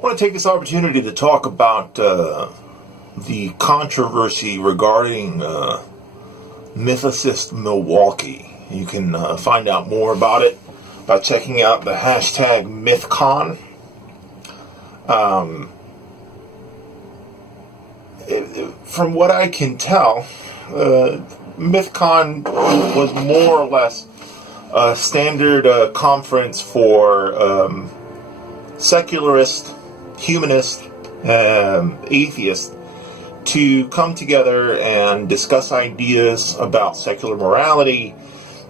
I want to take this opportunity to talk about the controversy regarding mythicist Milwaukee. You can find out more about it by checking out the hashtag MythCon. From what I can tell, MythCon was more or less a standard conference for secularist, humanist, atheists to come together and discuss ideas about secular morality,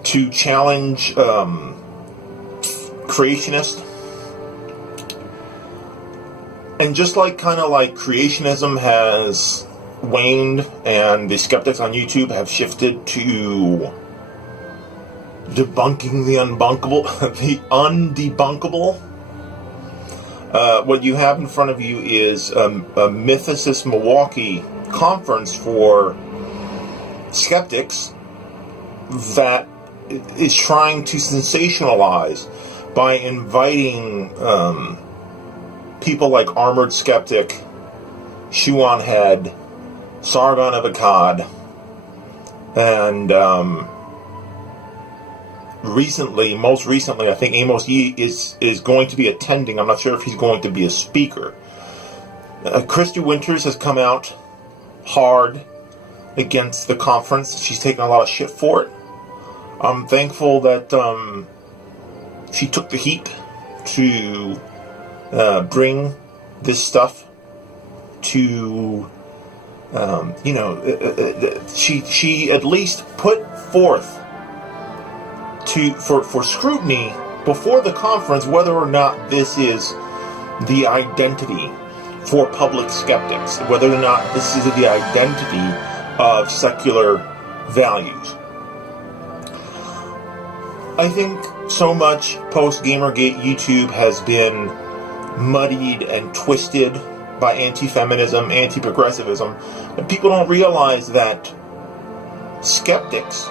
to challenge creationists. And just like creationism has waned and the skeptics on YouTube have shifted to debunking the unbunkable, the undebunkable, what you have in front of you is a mythicist Milwaukee conference for skeptics that is trying to sensationalize by inviting people like Armored Skeptic, Shoe on Head, Sargon of Akkad, and most recently, I think Amos Yee is going to be attending. I'm not sure if he's going to be a speaker. Christy Winters has come out hard against the conference. She's taken a lot of shit for it. I'm thankful that she took the heat to bring this stuff to, she at least put forth for scrutiny before the conference whether or not this is the identity for public skeptics, whether or not this is the identity of secular values. I think so much post-Gamergate YouTube has been muddied and twisted by anti-feminism, anti-progressivism, and people don't realize that skeptics,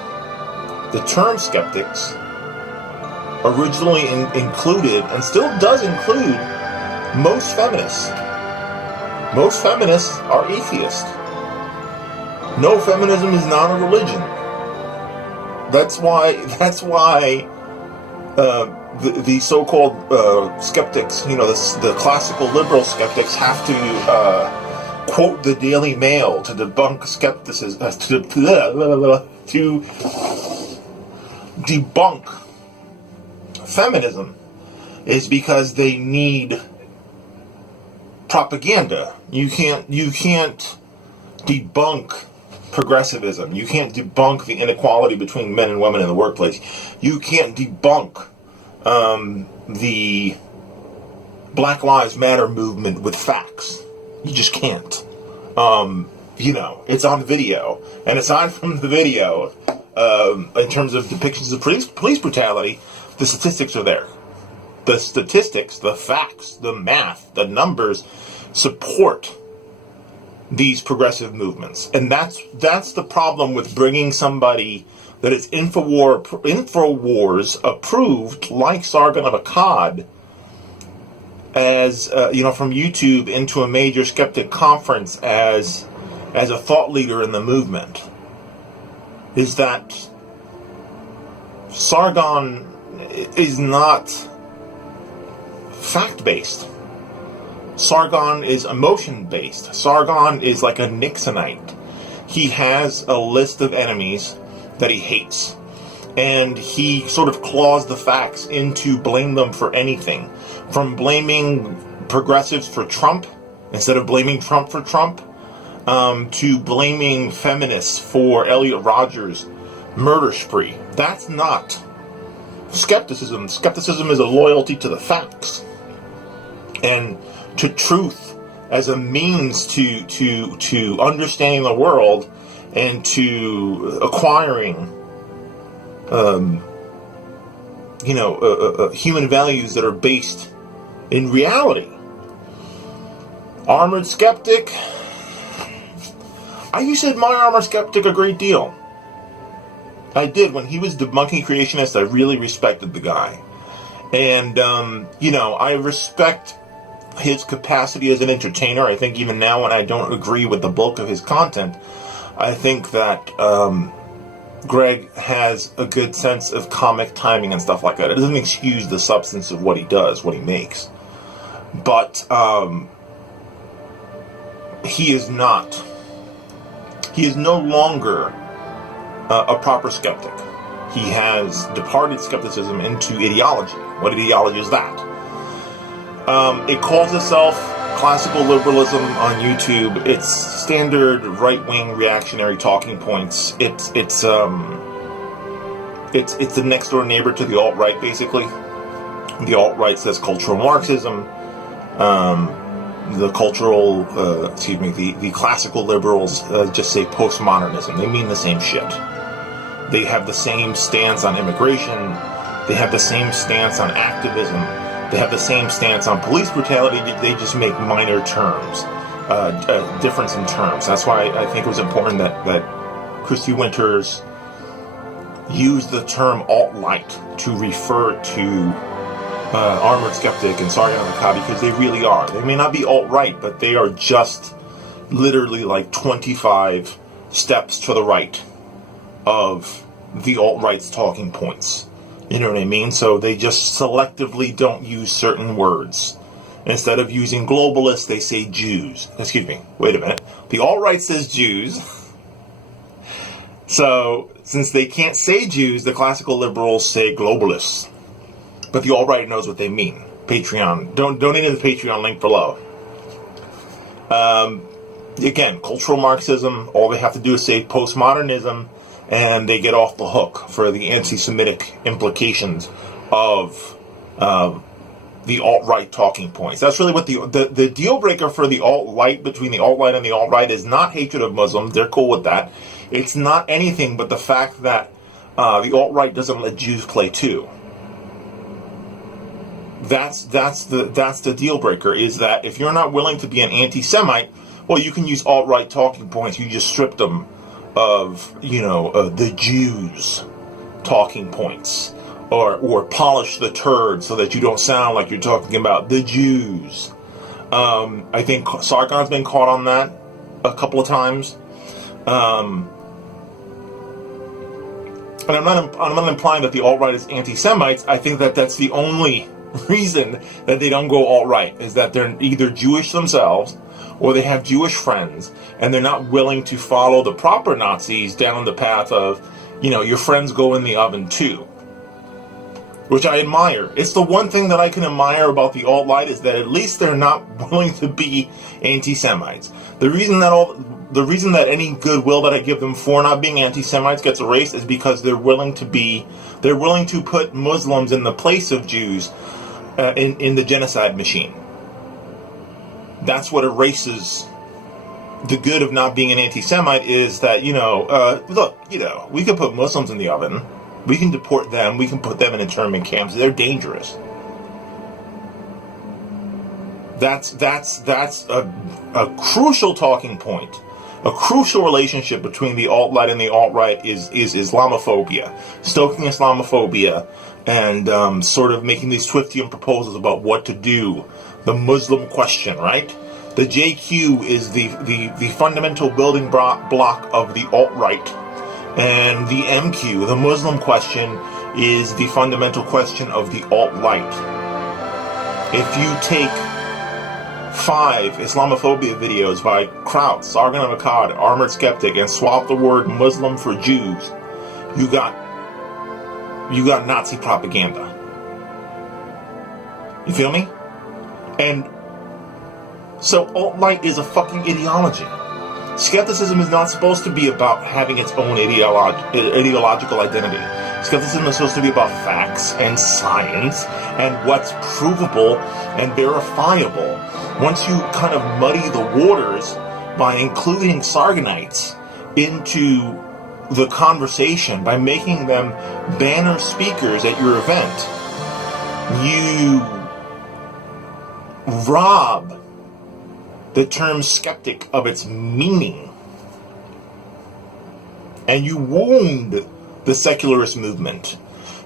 the term skeptics, originally included, and still does include, most feminists. Most feminists are atheists. No, feminism is not a religion. That's why the so-called skeptics, the classical liberal skeptics, have to quote the Daily Mail to debunk skepticism, to debunk feminism, is because they need propaganda. You can't debunk progressivism. You can't debunk the inequality between men and women in the workplace. You can't debunk the Black Lives Matter movement with facts. You just can't. It's on video. And aside from the video, in terms of depictions of police brutality, the statistics are there. The statistics, the facts, the math, the numbers support these progressive movements. And that's the problem with bringing somebody that is InfoWars approved, like Sargon of Akkad, as from YouTube into a major skeptic conference as a thought leader in the movement, is that Sargon is not fact-based. Sargon is emotion-based. Sargon is like a Nixonite. He has a list of enemies that he hates, and he sort of claws the facts into blame them for anything, from blaming progressives for Trump instead of blaming Trump for Trump, to blaming feminists for Elliot Rodgers' murder spree. That's not skepticism. Skepticism is a loyalty to the facts and to truth as a means to understanding the world and to acquiring, human values that are based in reality. Armored Skeptic. I used to admire Armored Skeptic a great deal. I did. When he was debunking creationists, I really respected the guy. And, I respect his capacity as an entertainer. I think even now, when I don't agree with the bulk of his content, I think that Greg has a good sense of comic timing and stuff like that. It doesn't excuse the substance of what he does, what he makes. But he is no longer a proper skeptic. He has departed skepticism into ideology. What ideology is that? It calls itself classical liberalism on YouTube. It's standard right-wing reactionary talking points. It's the next door neighbor to the alt-right, basically. The alt-right says cultural Marxism. The classical liberals just say postmodernism. They mean the same shit. They have the same stance on immigration. They have the same stance on activism. They have the same stance on police brutality. They just make minor terms, difference in terms. That's why I think it was important that Christy Winters used the term alt-right to refer to Armored Skeptic and Sargon of Akkad, because they really are. They may not be alt-right, but they are just literally like 25 steps to the right of the alt-right's talking points. You know what I mean? So they just selectively don't use certain words. Instead of using globalists, they say Jews. Excuse me. Wait a minute. The alt-right says Jews. So, since they can't say Jews, the classical liberals say globalists. But the alt-right knows what they mean. Patreon. Donate in the Patreon link below. Again, cultural Marxism. All they have to do is say postmodernism, and they get off the hook for the anti-Semitic implications of the alt-right talking points. That's really what the deal breaker for the alt-right, between the alt-right and the alt-right, is not hatred of Muslims. They're cool with that. It's not anything but the fact that the alt-right doesn't let Jews play too. That's the deal breaker, is that if you're not willing to be an anti-Semite, well, you can use alt-right talking points. You just strip them of, the Jews talking points, or polish the turd so that you don't sound like you're talking about the Jews. I think Sargon's been caught on that a couple of times. And I'm not implying that the alt-right is anti-Semites. I think that that's the only reason that they don't go alt-right, is that they're either Jewish themselves, or they have Jewish friends, and they're not willing to follow the proper Nazis down the path of, your friends go in the oven too. Which I admire. It's the one thing that I can admire about the alt-right, is that at least they're not willing to be anti-Semites. The reason that any goodwill that I give them for not being anti-Semites gets erased is because they're willing to put Muslims in the place of Jews in the genocide machine. That's what erases the good of not being an anti-Semite, is that, we could put Muslims in the oven. We can deport them. We can put them in internment camps. They're dangerous. That's a crucial talking point. A crucial relationship between the alt-right and the alt-right is Islamophobia. Stoking Islamophobia and sort of making these Swiftian proposals about what to do. The Muslim question, right? The JQ is the fundamental building block of the alt-right. And the MQ, the Muslim question, is the fundamental question of the alt-right. If you take 5 Islamophobia videos by Kraut, Sargon of Akkad, Armored Skeptic, and swap the word Muslim for Jews, you got Nazi propaganda. You feel me? And so alt-right is a fucking ideology. Skepticism is not supposed to be about having its own ideological identity. Skepticism is supposed to be about facts and science and what's provable and verifiable. Once you kind of muddy the waters by including Sargonites into the conversation, by making them banner speakers at your event, you rob the term skeptic of its meaning. And you wound the secularist movement.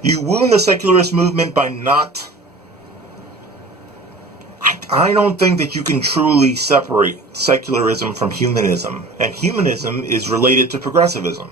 You wound the secularist movement by not... I don't think that you can truly separate secularism from humanism, and humanism is related to progressivism.